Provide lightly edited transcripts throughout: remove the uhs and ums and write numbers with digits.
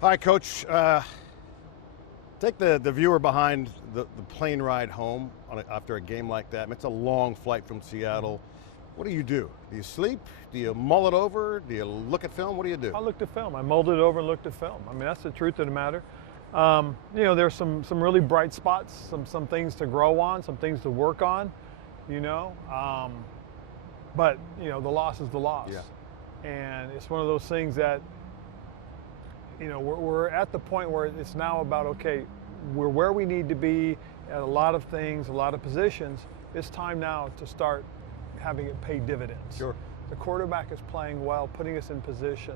Hi, Coach. Take the viewer behind the plane ride home after a game like that. I mean, it's a long flight from Seattle. What do? Do you sleep? Do you mull it over? Do you look at film? What do you do? I looked at film. I mulled it over and looked at film. I mean, that's the truth of the matter. There's some really bright spots, some things to grow on, some things to work on, but the loss is the loss. Yeah. And it's one of those things that, we're at the point where it's now about, okay, we're where we need to be at a lot of things, a lot of positions. It's time now to start having it pay dividends. Sure. The quarterback is playing well, putting us in position.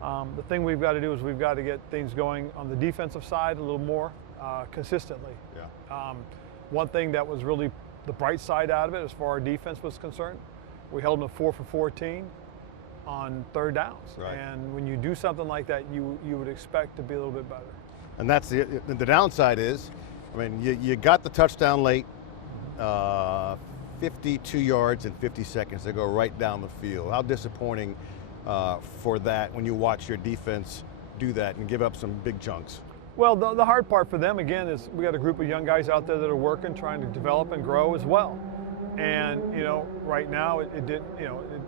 The thing we've got to do is we've got to get things going on the defensive side a little more consistently. Yeah. One thing that was really the bright side out of it as far as our defense was concerned, we held them 4 for 14 on third downs. Right. And when you do something like that, you would expect to be a little bit better. And that's the downside is, I mean, you got the touchdown late, 52 yards in 50 seconds. They go right down the field. How disappointing for that when you watch your defense do that and give up some big chunks. Well, the hard part for them, again, is we got a group of young guys out there that are working, trying to develop and grow as well. And, right now it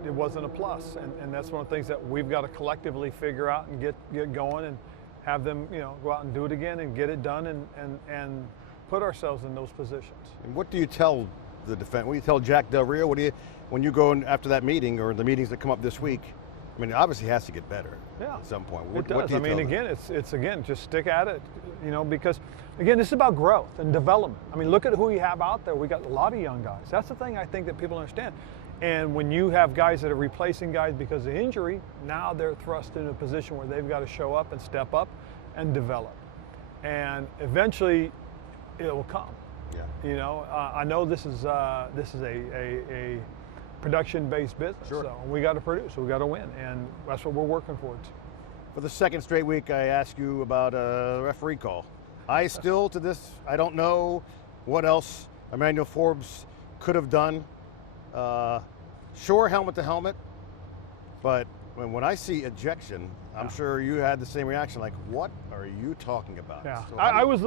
wasn't a plus. And that's one of the things that we've got to collectively figure out and get going and have them, go out and do it again and get it done and put ourselves in those positions. And what do you tell the defense? What do you tell Jack Del Rio? When you go in after that meeting or the meetings that come up this week? I mean, it obviously has to get better at some point. It does. What do you tell them? Again, it's just stick at it, because, again, this is about growth and development. I mean, look at who we have out there. We got a lot of young guys. That's the thing I think that people understand. And when you have guys that are replacing guys because of injury, now they're thrust in a position where they've got to show up and step up and develop. And eventually, it will come. Yeah. I know this is a production-based business. Sure. So we got to produce, so we got to win, and that's what we're working towards. For the second straight week, I ask you about a referee call. I don't know what else Emmanuel Forbes could have done. Sure, helmet to helmet, but when I see ejection, I'm sure you had the same reaction. Like, what are you talking about? Yeah, So I was a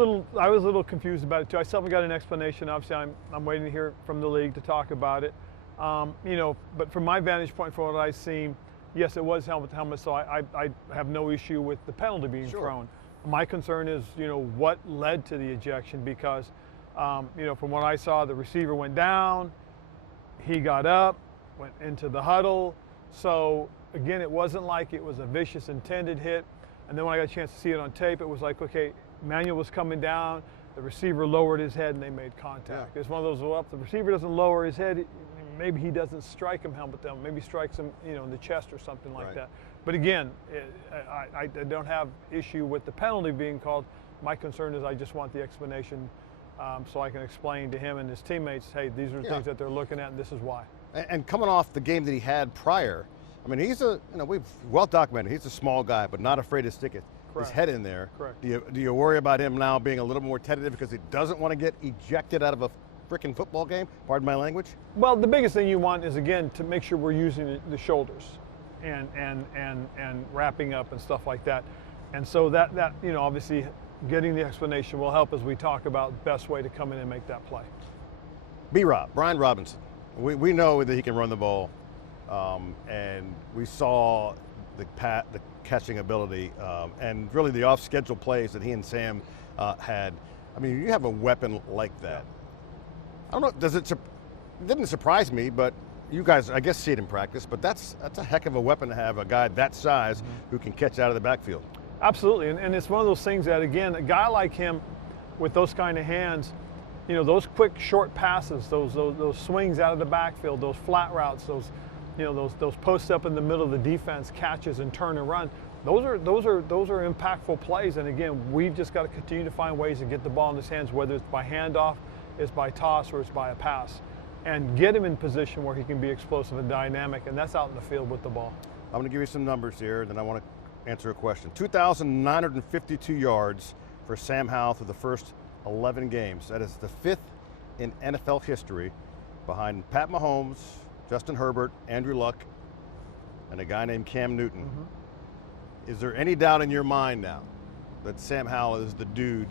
little confused about it too. I still haven't got an explanation. Obviously, I'm waiting to hear from the league to talk about it. But from my vantage point, from what I've seen, yes, it was helmet to helmet. So I have no issue with the penalty being thrown. My concern is, what led to the ejection, because, from what I saw, the receiver went down, he got up, went into the huddle. So again, it wasn't like it was a vicious intended hit. And then when I got a chance to see it on tape, it was like, okay, Manuel was coming down, the receiver lowered his head and they made contact. Yeah. It's one of those, well, if the receiver doesn't lower his head, maybe he doesn't strike him helmet down, maybe strikes him, in the chest or something like that. But again, I don't have issue with the penalty being called. My concern is I just want the explanation so I can explain to him and his teammates, hey, these are the things that they're looking at and this is why. And coming off the game that he had prior, I mean, he's we've well documented, he's a small guy, but not afraid to stick his head in there. Correct. Do you worry about him now being a little more tentative because he doesn't want to get ejected out of a frickin' football game? Pardon my language. Well, the biggest thing you want is, again, to make sure we're using the shoulders and wrapping up and stuff like that. And so that obviously getting the explanation will help as we talk about the best way to come in and make that play. B-Rob, Brian Robinson. We know that he can run the ball, and we saw the catching ability and really the off-schedule plays that he and Sam had. I mean, you have a weapon like that. I don't know, it didn't surprise me, but you guys, I guess, see it in practice, but that's a heck of a weapon to have, a guy that size who can catch out of the backfield. Absolutely, and it's one of those things that, again, a guy like him with those kind of hands, those quick short passes, those swings out of the backfield, those flat routes, those posts up in the middle of the defense, catches and turn and run, those are impactful plays. And again, we've just got to continue to find ways to get the ball in his hands, whether it's by handoff, it's by toss, or it's by a pass, and get him in position where he can be explosive and dynamic, and that's out in the field with the ball. I'm going to give you some numbers here, and then I want to answer a question. 2,952 yards for Sam Howell through the first 11 games. That is the 5th in NFL history, behind Pat Mahomes, Justin Herbert, Andrew Luck, and a guy named Cam Newton. Is there any doubt in your mind now that Sam Howell is the dude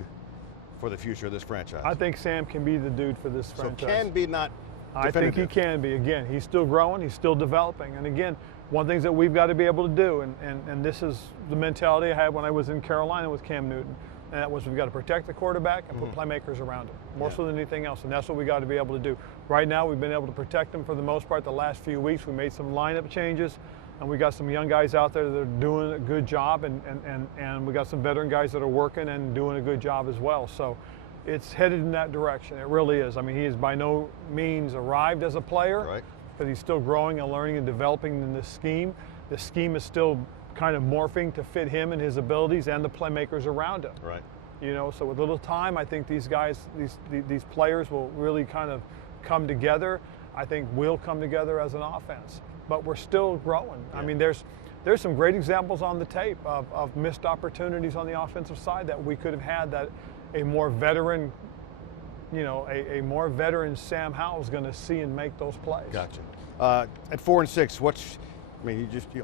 for the future of this franchise? I think Sam can be the dude for this franchise. So can be, not I definitive. think he can be. Again, he's still growing, he's still developing. And again, one of the things that we've got to be able to do, and this is the mentality I had when I was in Carolina with Cam Newton, and that was we've got to protect the quarterback and put playmakers around him, more so than anything else. And that's what we got to be able to do. Right now, we've been able to protect him for the most part the last few weeks. We made some lineup changes, and we got some young guys out there that are doing a good job, and we got some veteran guys that are working and doing a good job as well. So it's headed in that direction. It really is. I mean, he is by no means arrived as a player, Right. but he's still growing and learning and developing in this scheme. The scheme is still kind of morphing to fit him and his abilities and the playmakers around him. Right. You know, so with little time, I think these guys, these players will really kind of come together. I think we'll come together as an offense, but we're still growing. Yeah. I mean, there's some great examples on the tape of missed opportunities on the offensive side that we could have had that a more veteran, you know, a more veteran Sam Howell is going to see and make those plays. Gotcha. At 4-6,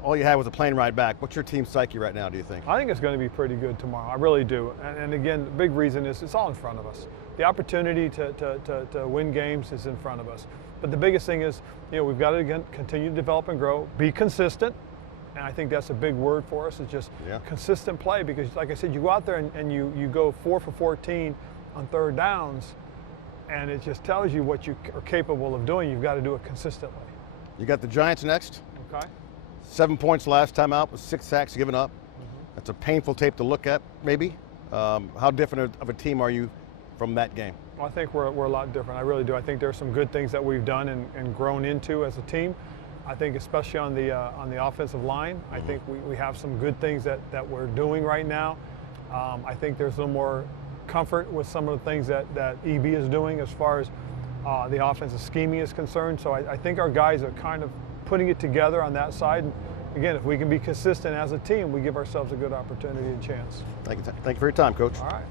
all you had was a plane ride back. What's your team psyche right now, do you think? I think it's going to be pretty good tomorrow. I really do. And again, the big reason is it's all in front of us. The opportunity to win games is in front of us. But the biggest thing is, you know, we've got to again continue to develop and grow, be consistent. And I think that's a big word for us, is just consistent play. Because like I said, you go out there and you go 4 for 14 on third downs, and it just tells you what you are capable of doing. You've got to do it consistently. You got the Giants next. Okay. 7 points last time out with 6 sacks given up. That's a painful tape to look at, maybe. How different of a team are you from that game? Well, I think we're a lot different. I really do. I think there's some good things that we've done and grown into as a team. I think especially on the offensive line, I think we have some good things that we're doing right now. I think there's a little more comfort with some of the things that EB is doing as far as the offensive scheming is concerned. So I think our guys are kind of putting it together on that side. And again, if we can be consistent as a team, we give ourselves a good opportunity and chance. Thank you for your time, Coach. All right.